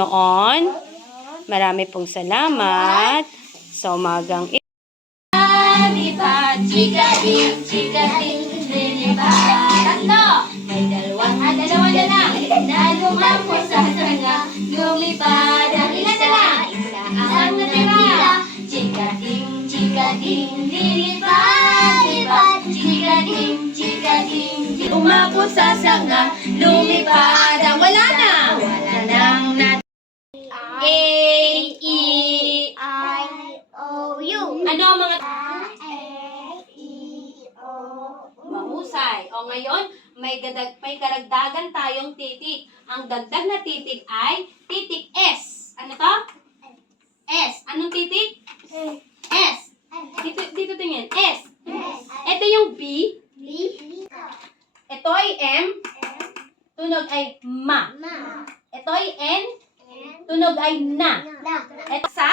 Panginoon. Marami pong salamat sa umagang ito. Chikating, chikating, lilipad. Tatlo! May dalawa na lang. Na lumampo sa sanga, lumipad ang isa ang natira. Chikating, chikating, lilipad, lipad. Chikating, chikating, lumampo sa sanga, lumipad ang wala nang natin. A-E-I-O-U. Ano ang mga mahusay? O ngayon, may karagdagan tayong titik. Ang dagdag na titik ay titik S. Ano to? S. Anong titik? S. Dito tingin. S. Ito yung B. Ito ay M. Tunog ay ma. Ito ay N. Tunog ay na. Ito sa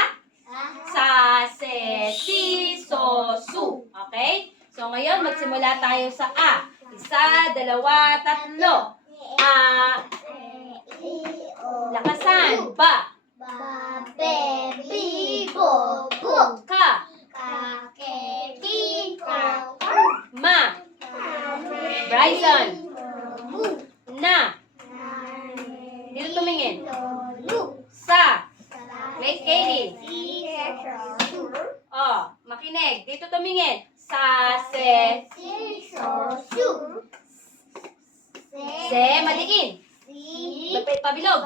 se, si, so, su. Okay? So, ngayon, magsimula tayo sa A. Isa, dalawa, tatlo. A. Lakasan. Ba. Ka. Ma. Bryson. Na. Dito tumingin. Sa. Wait, Katie. Oh, makinig. Dito tumingin. Sa, se. Se, maliin. Pabilog.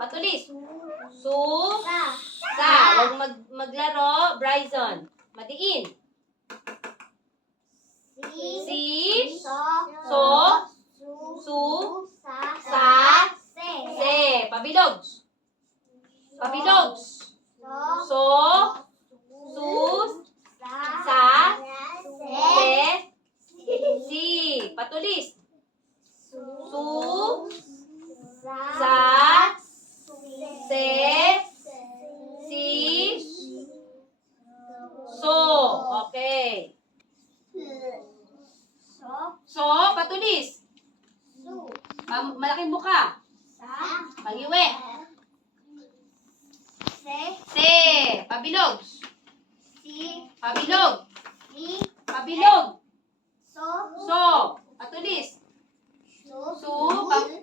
Patulis. Su. Sa. Huwag maglaro. Bryson. Madiin. Si. So. Su. Sa. Se. Pabilog. Pabilog. So. Sus. Sa. Se. Si. Patulis. Su. Sa. Se. Si. So. Okay. So, patulis. Malaking buka. Pangiwi. Se. Pabilog. Pabilog. Pabilog. So. Patulis. Su.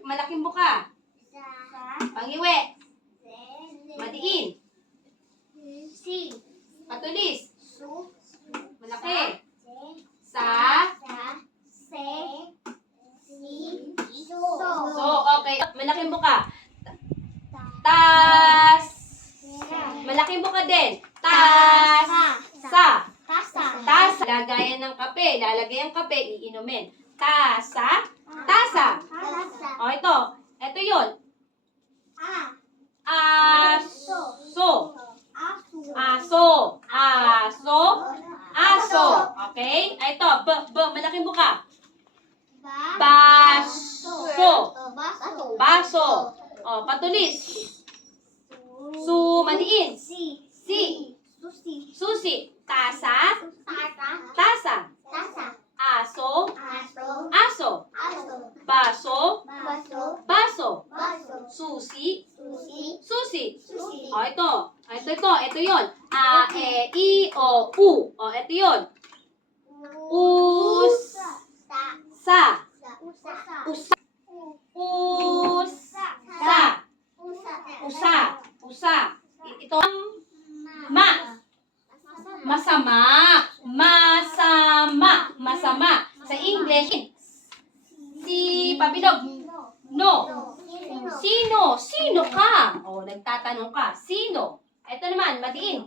Malaking buka. Pangiwi. Madiin. Patulis. Malaki. Sa. So, okay. Malaking buka. Tas. Malaking buka din. Tas. Sa. Tasa. Lagayan ng kape. Lalagay ang kape. Iinumin. Tasa. Tasa. O, ito. Ito yun. Aso. Aso. Aso. Aso. Okay? Ito. Malaking buka. Baso. Baso. O, patulis. Su. Maliin. Si. Susi. Tasa. Tasa. Aso. Aso. Baso. Baso. Susi. Susi. O, ito. Ito yun. A, E, I, O, U. O, ito yun. Sa. Usa. Usa. Ito ang masama. Sa English, si pabilog. No. Sino ka? O, nagtatanong ka. Sino? Ito naman, madiin.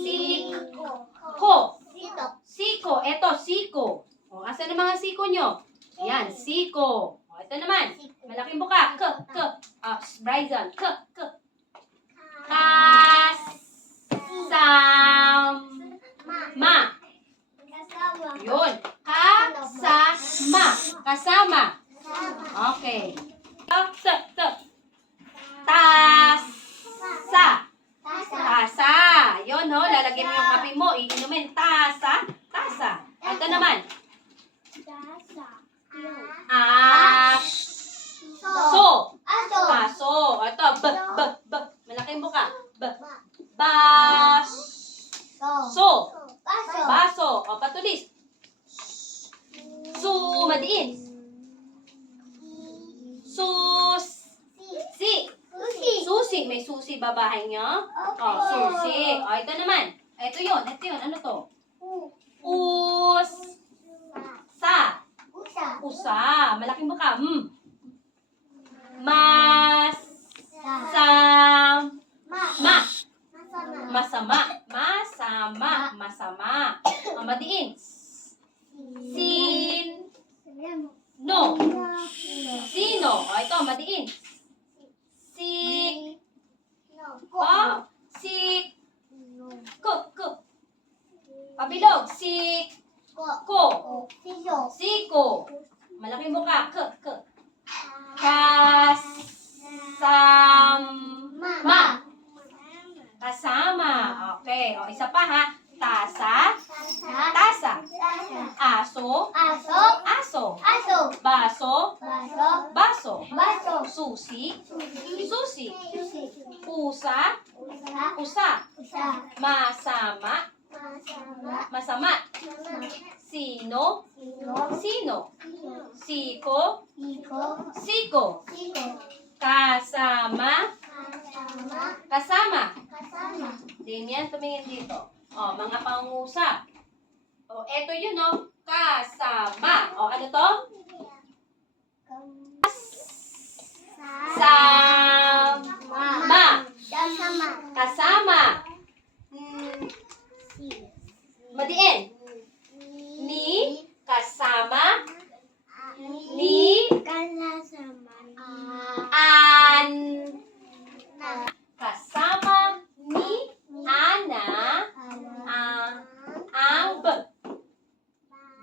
Siko. Ito, siko. O, asan ang mga siko nyo? Yan, siko. O, ito naman. Malaking buka. Bryson. Kasama. Yun. Kasama. Okay. Tasa. Yun, ho. Lalagyan mo yung kape mo. Iinumin. Tasa. Ito naman. Aso. Baso. O, ito. Malaking buka. Baso. Baso. O, patulis. Madiin. Susi. May susi ba bahay nyo? O, susi. O, ito naman. Ito yun. Ano to? Usa. Malaking buka. Masama. O, madiin. Sino. O, ito. Madiin. Pabilog. Siko. Malaking buka. Kasama. Okay. O, isa pa ha. Tasa. Aso. Baso. Susi. Usa. Masama. Sino. Siko. Kasama. Din yan, tumingin dito. O, mga pangusap. O, eto yun, o. Kasama. O, ano to? Kasama. Madiin. Kasama. Kasama ni Ana ang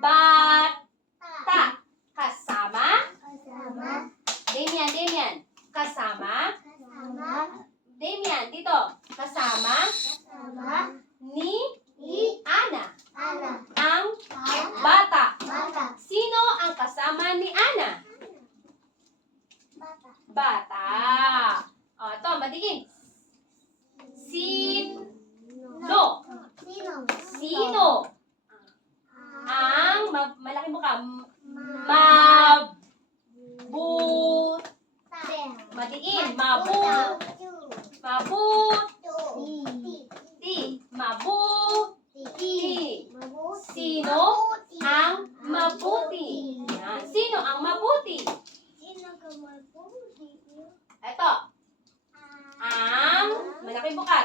bata. Kasama. Damian. Kasama. Damian, dito. Kasama ni Ana ang bata. Sino ang kasama ni Ana? Bata. O, ito, madiin. Sino ang malaking mukha? Madiin. Mabuti. Sino ang mabuti? Yan. Sino ang mabuti? Ito. Ang malaking buka.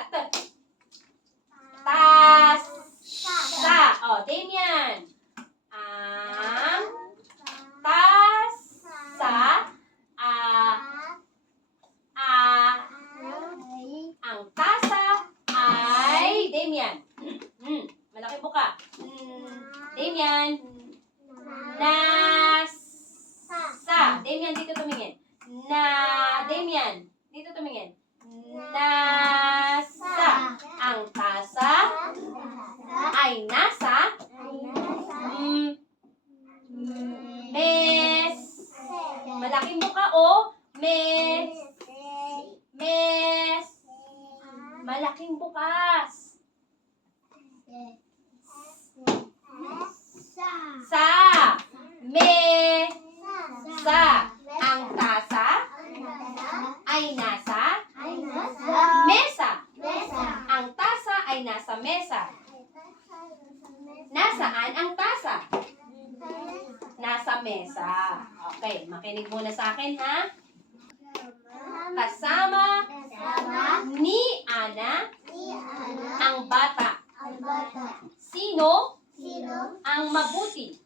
O, Damian. Ang tasa. Ang tasa ay Damian. Malaking buka. Damian. Damian, dito tumingin. Damian, dito tumingin. Ang tasa ay nasa malaking buka o malaking bukas. Ang tasa ay nasa mesa. Ang tasa ay nasa mesa. Nasaan ang tasa? Nasa mesa. Okay, makinig muna sa akin ha. Kasama ni Ana ang bata. Sino ang mabuti?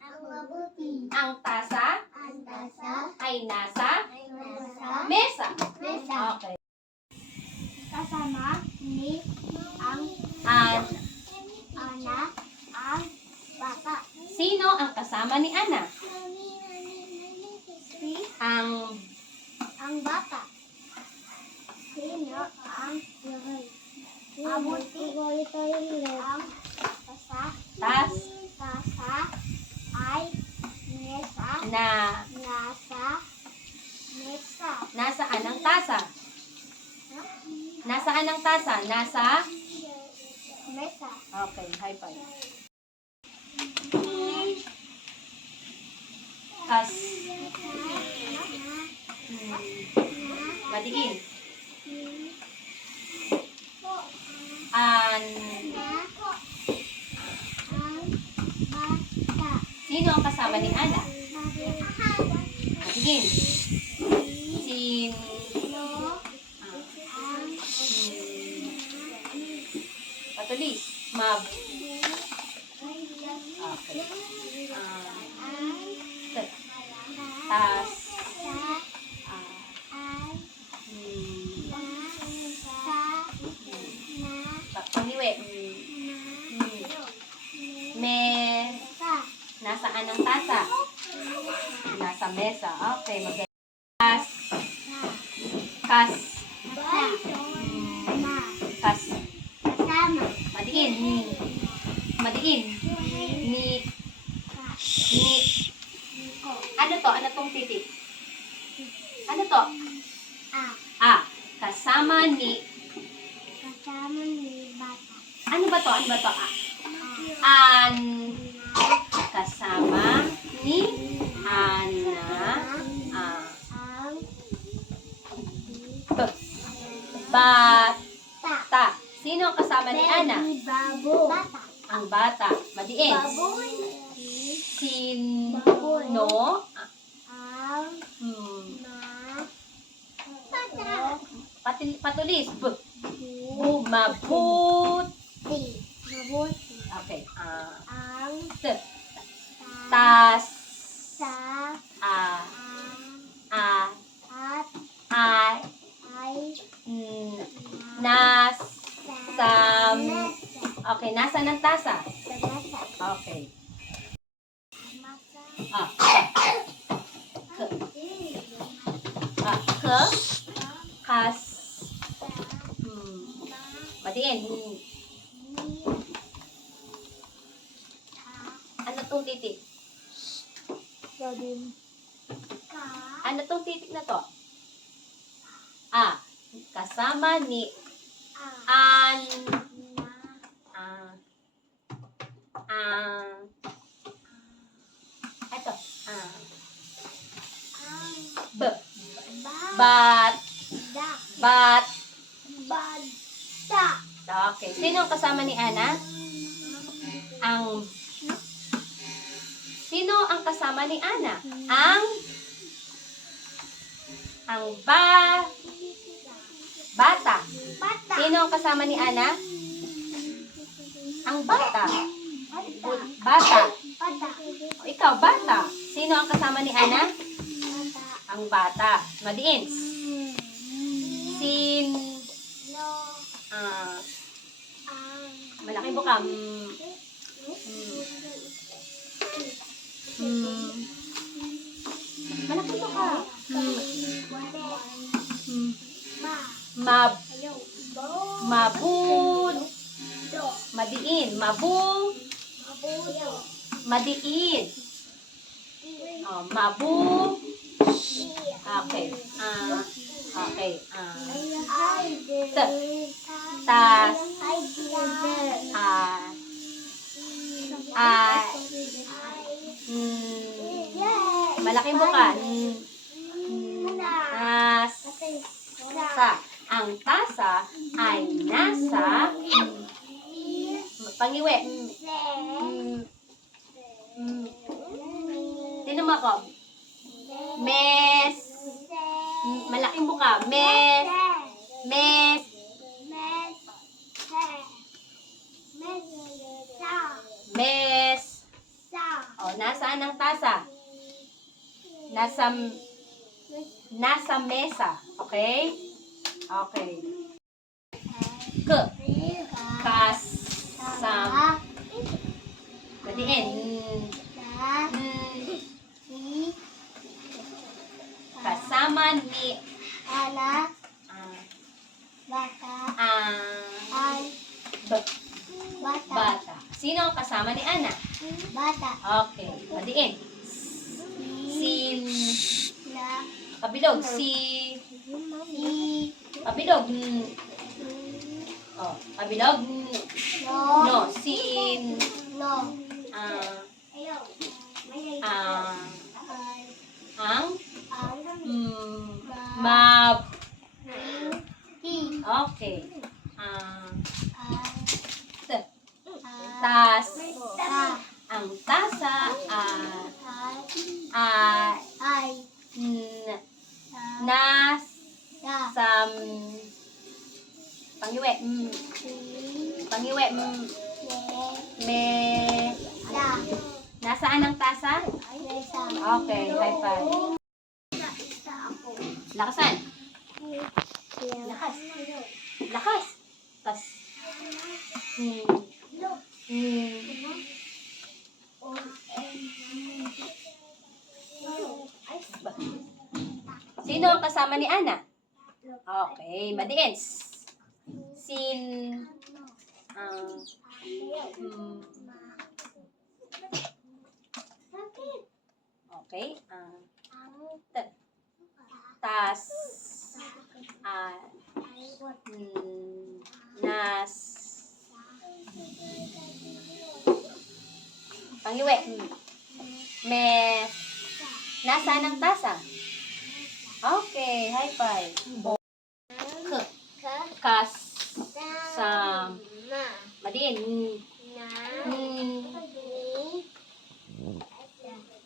Ang tasa ay nasa mesa. Okay. Kasama ni ang Ana ang bata. Sino ang kasama ni Ana? Ang bata. Sino ang mabuti? Ang tasa ay nasa mesa. Nasaan ang tasa? Nasaan ang tasa? Nasa? Mesa. Okay, high five. Kas. Madiin. An. Sino ang kasama ni Ana? Madiin. Sin. Patulis. Mab. Okay. Tas. Paniwe. Nasaan ang tasa? Nasa mesa. Okay, magaling. Kas. Kas. Kas. Madiin. Madiin. Ni. Ni. Ano to? Ano tong titik? Ano to? Kasama ni. Ano ba to? Ano ba to? An. Kasama ni Ana. Bata. Sino ang kasama ni Ana? Ang bata. Madiin. Sino? Patulis. Mabuti. Okay. Tas. Nasam. Okay, nasaan ang tasa? Okay. Ke. Kas. Madiin. Ano tong titik? Ano tong titik na to? Kasama ni An. Ito. Bat. Okay. Sino ang kasama ni Ana? Sino ang kasama ni Ana? Bata. Sino ang kasama ni Ana? Ang bata. Bata. O, ikaw, bata. Sino ang kasama ni Ana? Ang bata. Madiin. Malaking buka. Malaking buka. Mabud. Madiin. Madiin. Okay. Okay. Tas. Malaking buka. Ang tasa ay nasa pangiwi. Tinan mo ako. Mes. Malaking buka. Mes. O, nasaan ang tasa? Nasa mesa. Okay? Okay. Kasama. Madiin. Kasama ni Ana. Bata. Bata. Sino ang kasama ni Ana? Bata. Okay. Madiin. Pabilog. Pabilog. Oh, pabilog. No. No. Sin. No. Ah. Ayaw. Ang. Ang. Mab. Ti. Okay. T. Tas. Tas. Ang tasa. Ay. Nas. Da. Sam. Pangiwe. Pangiwe. Me. Da. Nasaan ang tasa? Mesa. Okay, high five. Lakasan. Lakas. Lakas. Tas. Sino ang kasama ni Ana? Okay, madiins. Sin. Okay. Tas. Nas. Pangiwi. Mes. Nasaan ang tasa? Okay, high five. Kas. Sam. Madin.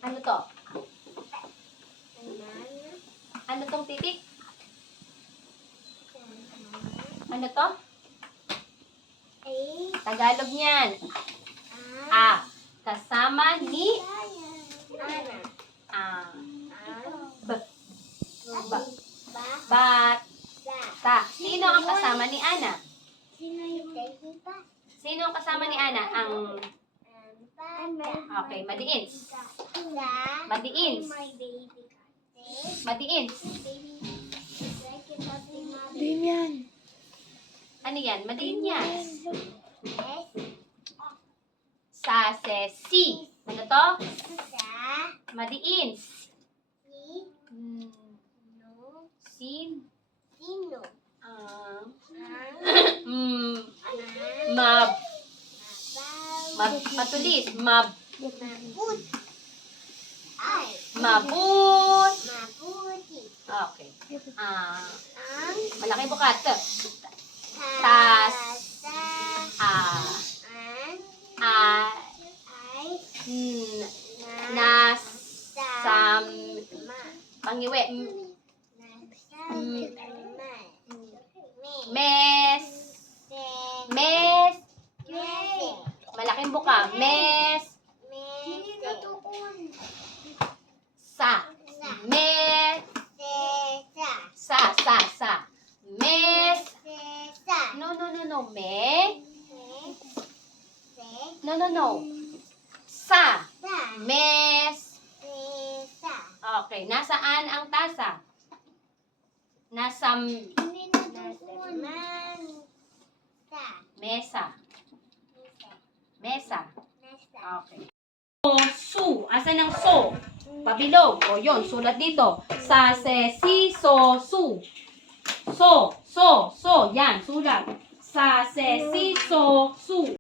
Ano to? Ano tong titik? Ano to? Tagalog niyan. Kasama ni Bata. Sino ang kasama ni Ana? Sino ang kasama ni Ana? Okay, madiins. Madiins. Madiins. Damian. Ano yan? Madiin yan. Sa, se, si. Ano to? Madiin. Sin. Mab. Matulis. Mabut. Okay. Malaki bukat. Tas. Nas. Sam. Pangiwi. Mes. Malaking buka. Mes. Sa. Mes. Sa. Mes. No. Me. No. Sa. Mes. Okay. Nasaan ang tasa? Nasa mesa. Okay. Su. Asan ang so? Pabilog. O yun, sulat dito. Sa, se, si, so, su. So. Yan, sulat. Sa, se, si, so, su.